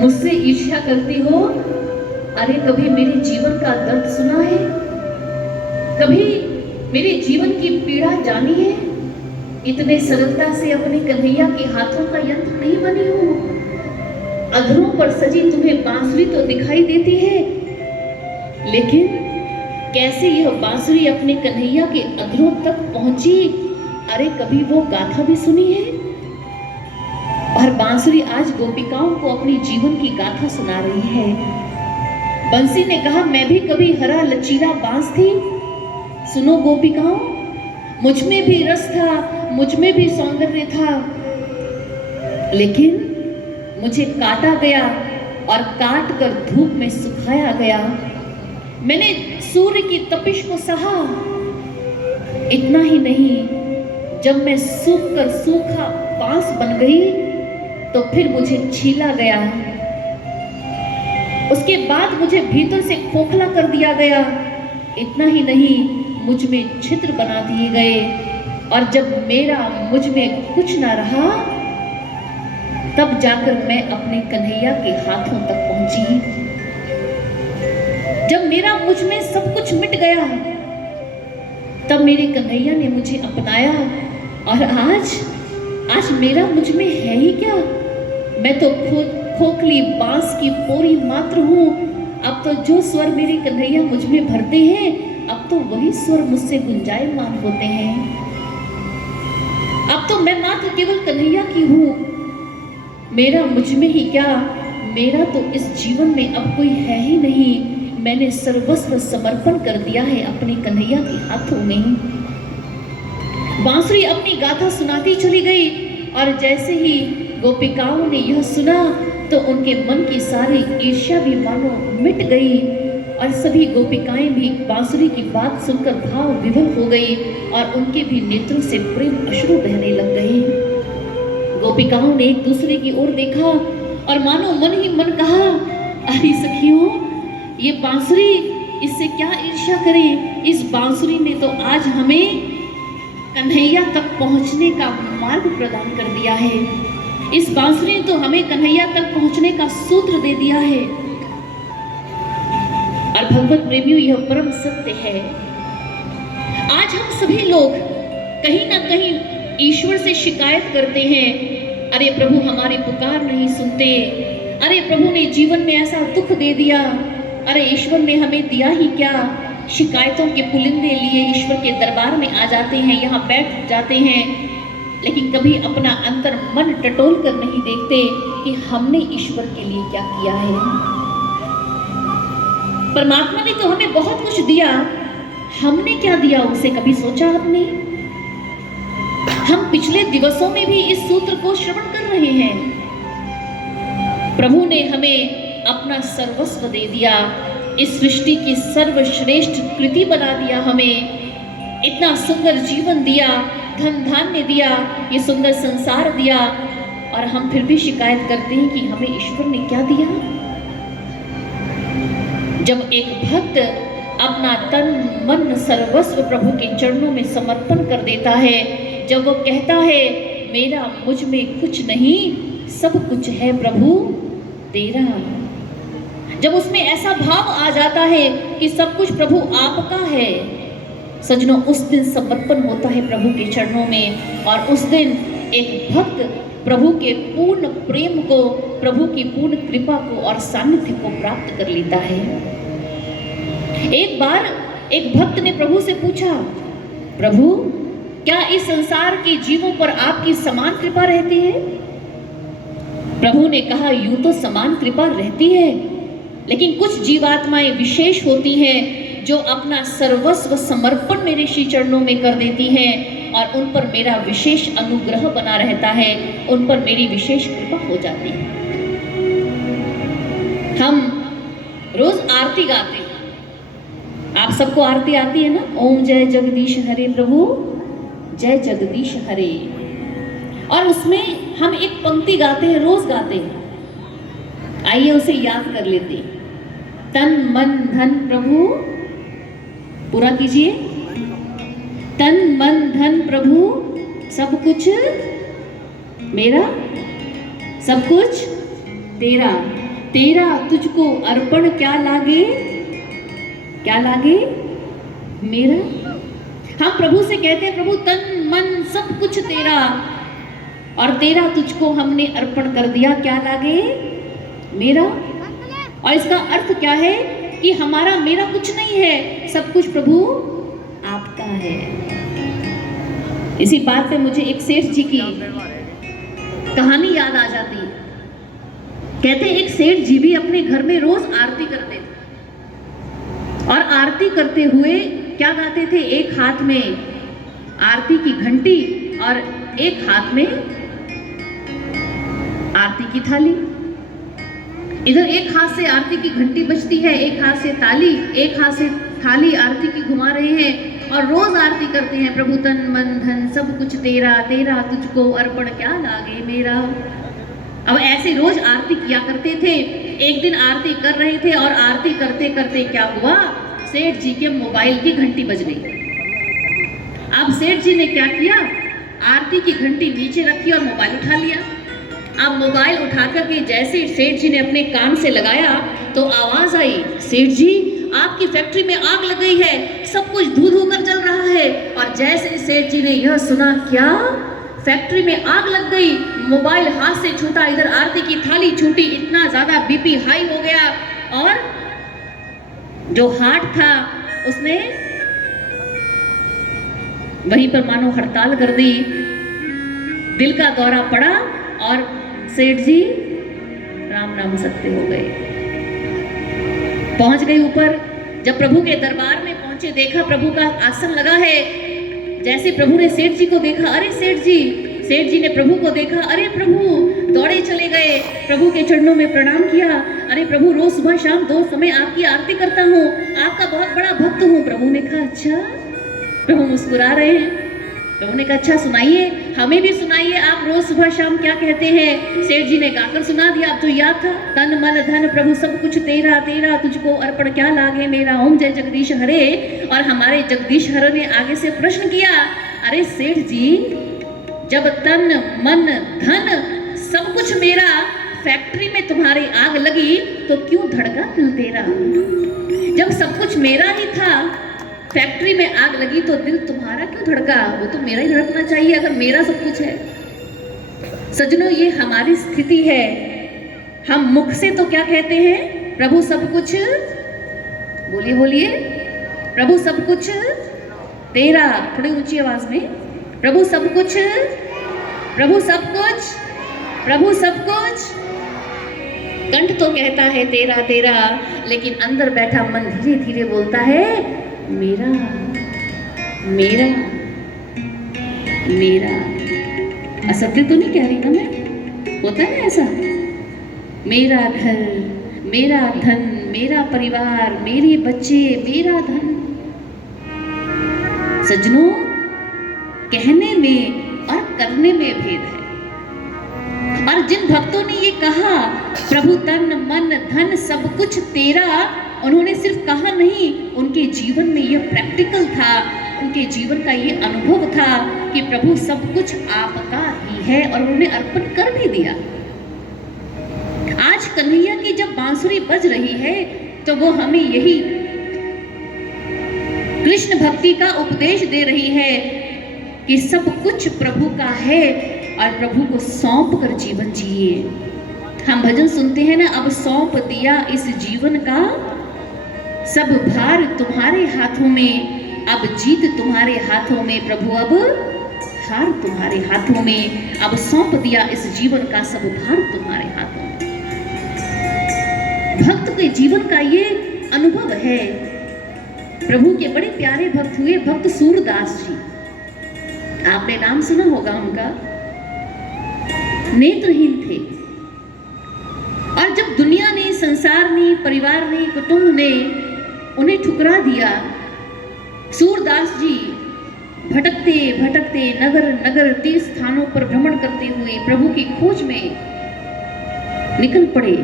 मुझसे ईर्ष्या करती हो? अरे कभी मेरे जीवन का दर्द सुना है? कभी मेरे जीवन की पीड़ा जानी है? इतने सरलता से अपने कन्हैया के हाथों का यंत्र नहीं बनी हूं। अधरों पर सजी तुम्हें बांसुरी तो दिखाई देती है, लेकिन कैसे यह बांसुरी अपने कन्हैया के अधरों तक पहुंची, अरे कभी वो गाथा भी सुनी है? और बांसुरी आज गोपिकाओं को अपनी जीवन की गाथा सुना रही है। बंसी ने कहा, मैं भी कभी हरा लचीला बांस थी। सुनो गोपिकाओं, मुझ में भी रस था, मुझ में भी सौंदर्य था, लेकिन मुझे काटा गया और काट कर धूप में सुखाया गया। मैंने सूर्य की तपिश को सहा। इतना ही नहीं, जब मैं सूख कर सूखा बांस बन गई तो फिर मुझे छीला गया। उसके बाद मुझे भीतर से खोखला कर दिया गया। इतना ही नहीं, मुझ में छिद्र बना दिए गए, और जब मेरा मुझ में कुछ ना रहा, तब जाकर मैं अपने कन्हैया के हाथों तक पहुंची। जब मेरा मुझ में सब कुछ मिट गया, तब मेरे कन्हैया ने मुझे अपनाया। और आज मेरा मुझ में है ही क्या? मैं तो खोखली बांस की पोरी मात्र हूं। अब तो जो स्वर मेरे कन्हैया मुझ में भरते हैं, अब तो वही स्वर मुझसे गुंजायमान होते हैं। अब तो मैं मात्र केवल कन्हैया की हूं। मेरा मुझ में ही क्या, मेरा तो इस जीवन में अब कोई है ही नहीं। मैंने सर्वस्व समर्पण कर दिया है अपने कन्हैया के हाथों में। बांसुरी अपनी गाथा सुनाती चली गई, और जैसे ही गोपिकाओं ने यह सुना तो उनके मन की सारी ईर्ष्या भी मानो मिट गई, और सभी गोपिकाएं भी बांसुरी की बात सुनकर भाव विभोर हो गई, और उनके भी नेत्रों से प्रेम अश्रु बहने लग गए। गोपिकाओं ने एक दूसरे की ओर देखा और मानो मन ही मन कहा, अरे सखियों, ये बांसुरी, इससे क्या ईर्ष्या करें? इस बांसुरी ने तो आज हमें कन्हैया तक पहुंचने का मार्ग प्रदान कर दिया है। इस बांसुरी ने तो हमें कन्हैया तक पहुंचने का सूत्र दे दिया है। और भगवत प्रेमियों, यह परम सत्य है। आज हम सभी लोग कहीं ना कहीं ईश्वर से शिकायत करते हैं, अरे प्रभु हमारी पुकार नहीं सुनते, अरे प्रभु ने जीवन में ऐसा दुख दे दिया, अरे ईश्वर ने हमें दिया ही क्या। शिकायतों के पुलिंदे लिए ईश्वर के दरबार में आ जाते हैं, यहाँ बैठ जाते हैं, लेकिन कभी अपना अंतर मन टटोल कर नहीं देखते कि हमने ईश्वर के लिए क्या किया है। परमात्मा ने तो हमें बहुत कुछ दिया, हमने क्या दिया उसे कभी सोचा आपने? हम पिछले दिवसों में भी इस सूत्र को श्रवण कर रहे हैं। प्रभु ने हमें अपना सर्वस्व दे दिया, इस सृष्टि की सर्वश्रेष्ठ कृति बना दिया, हमें इतना सुंदर जीवन दिया, धन धान्य दिया, ये सुंदर संसार दिया, और हम फिर भी शिकायत करते हैं कि हमें ईश्वर ने क्या दिया। जब एक भक्त अपना तन मन सर्वस्व प्रभु के चरणों में समर्पण कर देता है, जब वो कहता है मेरा मुझ में कुछ नहीं, सब कुछ है प्रभु तेरा, जब उसमें ऐसा भाव आ जाता है कि सब कुछ प्रभु आपका है, सजनों, उस दिन समर्पण होता है प्रभु के चरणों में, और उस दिन एक भक्त प्रभु के पूर्ण प्रेम को, प्रभु की पूर्ण कृपा को और सानिध्य को प्राप्त कर लेता है। एक बार एक भक्त ने प्रभु से पूछा, प्रभु क्या इस संसार के जीवों पर आपकी समान कृपा रहती है? प्रभु ने कहा, यूं तो समान कृपा रहती है, लेकिन कुछ जीवात्माएं विशेष होती हैं जो अपना सर्वस्व समर्पण मेरे श्री चरणों में कर देती हैं, और उन पर मेरा विशेष अनुग्रह बना रहता है, उन पर मेरी विशेष कृपा हो जाती है। हम रोज आरती गाते हैं, आप सबको आरती आती है ना? ओम जय जगदीश हरे प्रभु, जय जगदीश हरे। और उसमें हम एक पंक्ति गाते हैं, रोज गाते हैं, आइए उसे याद कर लेते हैं। तन मन धन प्रभु, पूरा कीजिए। तन मन धन प्रभु, सब कुछ मेरा, सब कुछ तेरा। तेरा तुझको अर्पण क्या लागे, क्या लागे मेरा। हम प्रभु से कहते हैं प्रभु तन मन सब कुछ तेरा, और तेरा तुझको हमने अर्पण कर दिया, क्या लागे मेरा। और इसका अर्थ क्या है कि हमारा मेरा कुछ नहीं है, सब कुछ प्रभु आपका है। इसी बात पे मुझे एक सेठ जी की कहानी याद आ जाती है। कहते एक सेठ जी भी अपने घर में रोज आरती करते थे, और आरती करते हुए क्या गाते थे, एक हाथ में आरती की घंटी और एक हाथ में आरती की थाली। इधर एक हाथ से आरती की घंटी बजती है, एक हाथ से ताली, एक हाथ से थाली आरती की घुमा रहे हैं और रोज आरती करते हैं, प्रभु तन मन धन सब कुछ तेरा, तेरा तुझको अर्पण क्या लागे मेरा। अब ऐसे रोज आरती किया करते थे। एक दिन आरती कर रहे थे और आरती करते करते क्या हुआ, सेठ जी के मोबाइल की घंटी बज गई। अब सेठ जी ने क्या किया, आरती की घंटी नीचे रखी और मोबाइल उठा लिया। अब मोबाइल उठाकर के जैसे सेठ जी ने अपने कान से लगाया तो आवाज आई, सेठ जी आपकी फैक्ट्री में आग लग गई है, सब कुछ धू धू कर जल रहा है। और जैसे सेठ जी ने यह सुना, क्या फैक्ट्री में आग लग गई, मोबाइल हाथ से छूटा, इधर आरती की थाली छूटी, इतना ज्यादा बीपी हाई हो गया और जो हार्ट था उसने वहीं पर मानो हड़ताल कर दी, दिल का दौरा पड़ा और सेठ जी राम नाम सत्य हो गए। पहुंच गए ऊपर, जब प्रभु के दरबार में पहुंचे देखा प्रभु का आसन लगा है। जैसे प्रभु ने सेठ जी को देखा, अरे सेठ जी ने प्रभु को देखा, अरे प्रभु, दौड़े चले गए, प्रभु के चरणों में प्रणाम किया। अरे प्रभु रोज सुबह शाम 2 समय आपकी आरती करता हूँ, आपका बहुत बड़ा भक्त हूँ। प्रभु ने कहा अच्छा। प्रभु मुस्कुरा रहे हैं। प्रभु ने कहा अच्छा सुनाइए, हमें भी सुनाइए, आप रोज सुबह शाम क्या कहते हैं। सेठ जी ने गाकर सुना दिया। अब तो याद था, तन मन धन प्रभु सब कुछ तेरा, तेरा तुझको अर्पण क्या लागे मेरा, ओम जय जगदीश हरे। और हमारे जगदीश हरे ने आगे से प्रश्न किया, अरे सेठ जी जब तन मन धन सब कुछ मेरा, फैक्ट्री में तुम्हारी आग लगी तो क्यों धड़का दिल तेरा। जब सब कुछ मेरा ही था, फैक्ट्री में आग लगी तो दिल तुम्हारा क्यों धड़का, वो तो मेरा ही धड़कना चाहिए अगर मेरा सब कुछ है। सजनों ये हमारी स्थिति है। हम मुख से तो क्या कहते हैं, प्रभु सब कुछ, बोलिए बोलिए, प्रभु सब कुछ तेरा, थोड़ी ऊंची आवाज में, प्रभु सब कुछ, प्रभु सब कुछ, प्रभु सब कुछ। कंठ तो कहता है तेरा तेरा, लेकिन अंदर बैठा मन धीरे धीरे बोलता है मेरा मेरा मेरा। असत्य तो नहीं कह रही ना मैं, होता है ना ऐसा, मेरा घर, मेरा धन, मेरा परिवार, मेरे बच्चे, मेरा धन। सज्जनों कहने में और करने में भेद है। और जिन भक्तों ने ये कहा प्रभु तन मन धन सब कुछ तेरा, उन्होंने सिर्फ कहा नहीं, उनके जीवन में यह प्रैक्टिकल था, उनके जीवन का ये अनुभव था कि प्रभु सब कुछ आपका ही है, और उन्होंने अर्पण कर भी दिया। आज कन्हैया की जब बांसुरी बज रही है तो वो हमें यही कृष्ण भक्ति का उपदेश दे रही है कि सब कुछ प्रभु का है और प्रभु को सौंप कर जीवन जिए। हम भजन सुनते हैं ना, अब सौंप दिया इस जीवन का सब भार तुम्हारे हाथों में, अब जीत तुम्हारे हाथों में प्रभु, अब हार तुम्हारे हाथों में, अब सौंप दिया इस जीवन का सब भार तुम्हारे हाथों में। भक्त के जीवन का ये अनुभव है। प्रभु के बड़े प्यारे भक्त हुए भक्त सूरदास जी, आपने नाम सुना होगा उनका। नेत्रहीन थे और जब दुनिया ने, संसार ने, परिवार ने, कुटुंब ने उन्हें ठुकरा दिया, सूरदास जी भटकते भटकते नगर नगर तीर्थ स्थानों पर भ्रमण करते हुए प्रभु की खोज में निकल पड़े।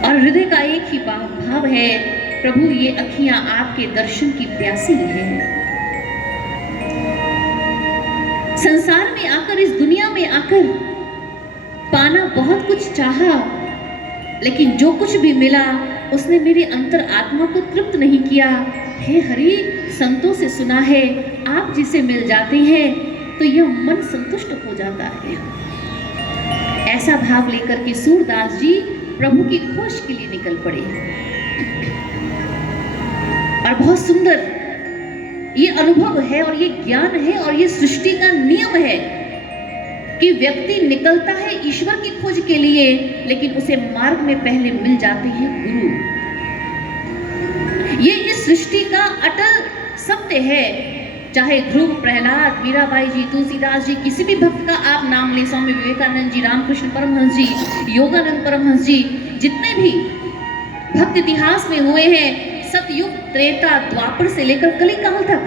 और हृदय का एक ही भाव है, प्रभु ये अखियां आपके दर्शन की प्यासी है। संसार में आकर, इस दुनिया में आकर पाना बहुत कुछ चाहा, लेकिन जो कुछ भी मिला उसने मेरी अंतर आत्मा को तृप्त नहीं किया। हे हरि, संतों से सुना है आप जिसे मिल जाते हैं तो यह मन संतुष्ट हो जाता है। ऐसा भाव लेकर के सूरदास जी प्रभु की खोज के लिए निकल पड़े। और बहुत सुंदर ये अनुभव है और ये ज्ञान है और ये सृष्टि का नियम है कि व्यक्ति निकलता है ईश्वर की खोज के लिए, लेकिन उसे मार्ग में पहले मिल जाते हैं गुरु। ये इस सृष्टि का अटल सत्य है। चाहे ध्रुव, प्रहलाद, मीराबाई जी, तुलसीदास जी, किसी भी भक्त का आप नाम ले, स्वामी विवेकानंद जी, रामकृष्ण परमहंस जी, योगानंद परमहंस जी, जितने भी भक्त इतिहास में हुए हैं, सतयुग, त्रेता, द्वापर से लेकर कलिकाल तक,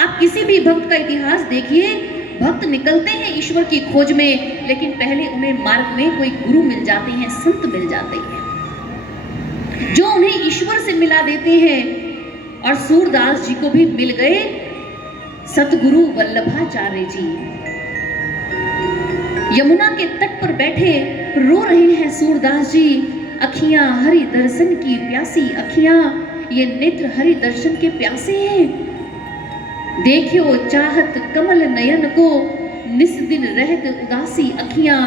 आप किसी भी भक्त का इतिहास देखिए, भक्त निकलते हैं ईश्वर की खोज में, लेकिन पहले उन्हें मार्ग में कोई गुरु मिल जाते हैं, संत मिल जाते हैं जो उन्हें ईश्वर से मिला देते हैं। और सूरदास जी को भी मिल गए सतगुरु वल्लभाचार्य जी। यमुना के तट पर बैठे रो रहे हैं सूरदास जी, अखियां हरि दर्शन की प्यासी, अखियां ये नेत्र हरि दर्शन के प्यासे हैं। देखियो चाहत कमल नयन को, निस दिन रहत उदासी, अखियां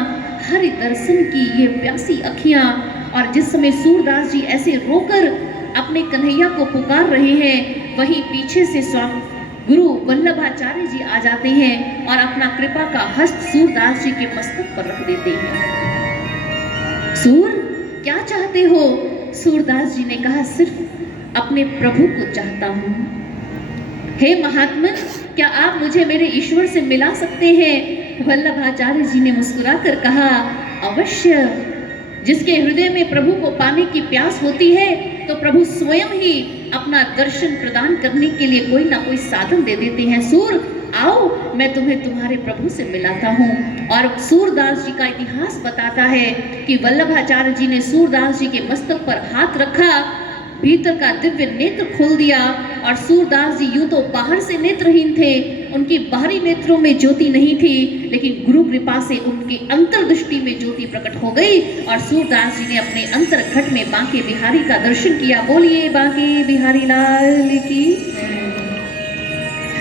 हरि दर्शन की ये प्यासी अखियां। और जिस समय सूरदास जी ऐसे रोकर अपने कन्हैया को पुकार रहे हैं, वहीं पीछे से स्वामी गुरु वल्लभाचार्य जी आ जाते हैं और अपना कृपा का हस्त सूरदास जी के मस्तक पर रख देते हैं। सूर, क्या चाहते हो? सूरदास जी ने कहा, सिर्फ अपने प्रभु को चाहता हूं। हे महात्मन, क्या आप मुझे मेरे ईश्वर से मिला सकते हैं? वल्लभाचार्य जी ने मुस्कुराकर कहा, अवश्य। जिसके हृदय में प्रभु को पाने की प्यास होती है तो प्रभु स्वयं ही अपना दर्शन प्रदान करने के लिए कोई ना कोई साधन दे देते हैं। सूर, आओ, मैं तुम्हें तुम्हारे प्रभु से मिलाता हूँ। और सूरदास जी का इतिहास बताता है कि वल्लभाचार्य जी ने सूरदास जी के मस्तक पर हाथ रखा, भीतर का दिव्य नेत्र खोल दिया। और सूरदास जी यूं तो बाहर से नेत्रहीन थे, उनकी बाहरी नेत्रों में ज्योति नहीं थी, लेकिन गुरु कृपा से उनकी अंतर्दृष्टि में ज्योति प्रकट हो गई और सूरदास जी ने अपने अंतरघट में बांके बिहारी का दर्शन किया। बोलिए बांके बिहारी लाल की।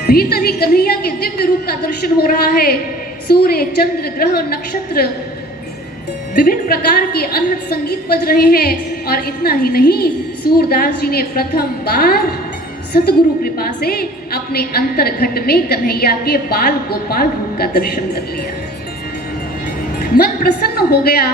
भीतर ही कन्हैया के दिव्य रूप का दर्शन हो रहा है। सूर्य, चंद्र, ग्रह, नक्षत्र, विभिन्न प्रकार के अनहद संगीत बज रहे हैं। और इतना ही नहीं, सूरदास जी ने प्रथम बार सतगुरु कृपा से अपने अंतरघट में कन्हैया के बाल गोपाल रूप का दर्शन कर लिया। मन प्रसन्न हो गया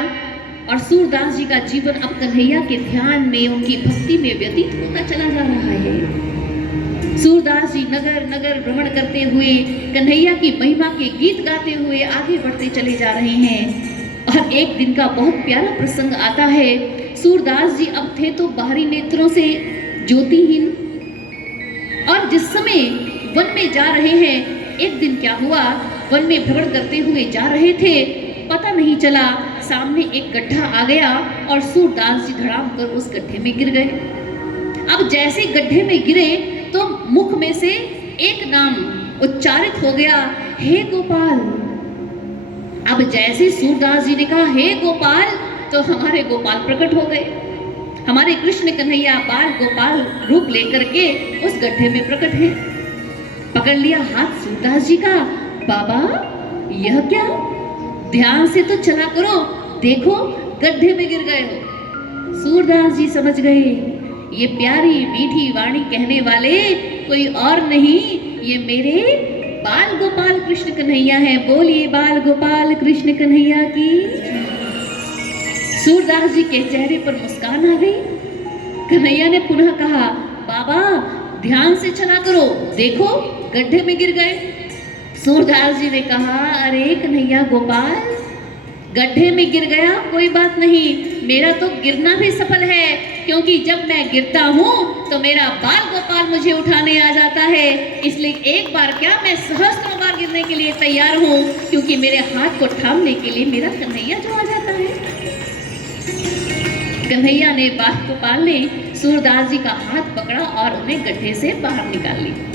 और सूरदास जी का जीवन अब कन्हैया के ध्यान में, उनकी भक्ति में व्यतीत होता चला जा रहा है। सूरदास जी नगर नगर भ्रमण करते हुए, कन्हैया की महिमा के गीत गाते हुए आगे बढ़ते चले जा रहे हैं। और एक दिन का बहुत प्यारा प्रसंग आता है। सूरदास जी अब थे तो बाहरी नेत्रों से ज्योतिहीन, और जिस समय वन में जा रहे हैं, एक दिन क्या हुआ, वन में भ्रमण करते हुए जा रहे थे, पता नहीं चला, सामने एक गड्ढा आ गया और सूरदास जी धड़ाम कर उस गड्ढे में गिर गए। अब जैसे गड्ढे में गिरे तो मुख में से एक नाम उच्चारित हो गया, हे गोपाल। अब जैसे सूरदास जी ने कहा हे गोपाल, तो हमारे गोपाल प्रकट हो गए। हमारे कृष्ण कन्हैया बाल गोपाल रूप लेकर के उस गड्ढे में प्रकट है। पकड़ लिया हाथ सूरदास जी का, बाबा यह क्या, ध्यान से तो चला करो, देखो गड्ढे में गिर गए हो। सूरदास जी समझ गए, ये प्यारी मीठी वाणी कहने वाले कोई और नहीं, ये मेरे बाल गोपाल कृष्ण कन्हैया है। बोलिए बाल गोपाल कृष्ण कन्हैया की। सूरदास जी के चेहरे पर मुस्कान आ गई। कन्हैया ने पुनः कहा, बाबा ध्यान से चला करो, देखो गड्ढे में गिर गए। सूरदास जी ने कहा, अरे कन्हैया गोपाल, गड्ढे में गिर गया कोई बात नहीं, मेरा तो गिरना भी सफल है, क्योंकि जब मैं गिरता हूँ तो मेरा बाल गोपाल मुझे उठाने आ जाता है। इसलिए एक बार क्या, मैं सहस्त्रों बार गिरने के लिए तैयार हूँ, क्योंकि मेरे हाथ को थामने के लिए मेरा कन्हैया जो आ जाता है। कन्हैया ने बाल गोपाल ने सूरदास जी का हाथ पकड़ा और उन्हें गड्ढे से बाहर निकाल लिया।